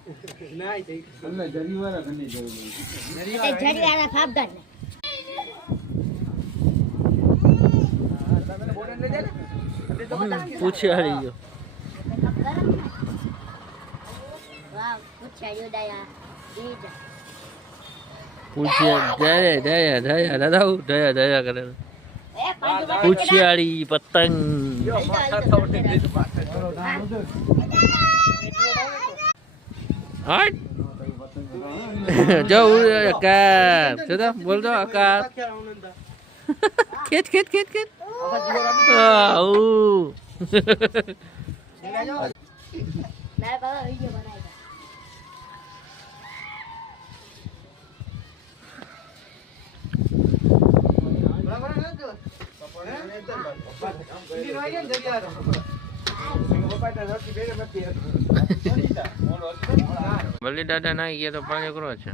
नहीं सही अल्लाह जरी वाला करने जरूर એ જરી વાળા સાવધાન ને मैंने बोर्ड ले जा પૂછી હારી ગયો વાવ પૂછ્યા યોડાયા ઈજ પૂછી જય જય જય દાદા જય જય કરે એ પાંડુ પૂછિયાળી પતંગ હટ જાઓ અકાર જોતા બોલ દો અકાર ખેત ખેત ખેત ખેત આઉ મેં કહો વિડિયો બનાવી બલી દાદા ના ગયા તો પાણી કરો છે